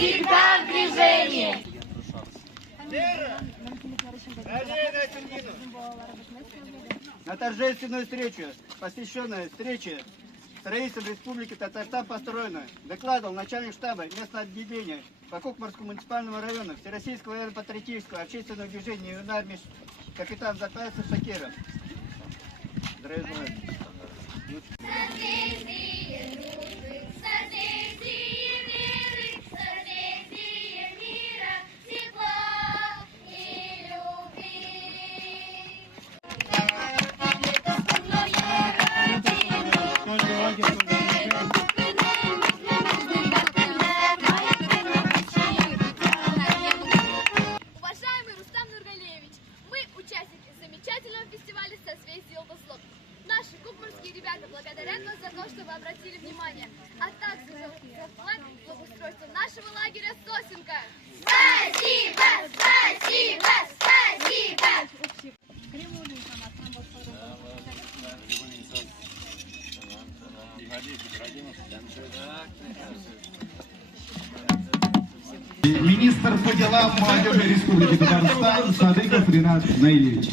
всегда в движении. На торжественную встречу, посвященную встрече строительством Республики Татарстан построено, докладывал начальник штаба местного отделения по Кукмарскому муниципальному району Всероссийского военно-патриотического общественного движения «Юная армия» капитан запаса Шакиров. Здравия желаю. Уважаемый Рустам Нургалиевич, мы участники замечательного фестиваля «Созвездие облслов». Наши кукмарские ребята благодарят вас за то, что вы обратили внимание, а также за вклад в благоустройство нашего лагеря «Сосенка». Спасибо, спасибо, спасибо. Министр по делам молодежи Республики Татарстан Садыков Ринат Наилевич.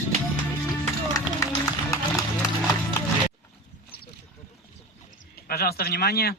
Пожалуйста, внимание.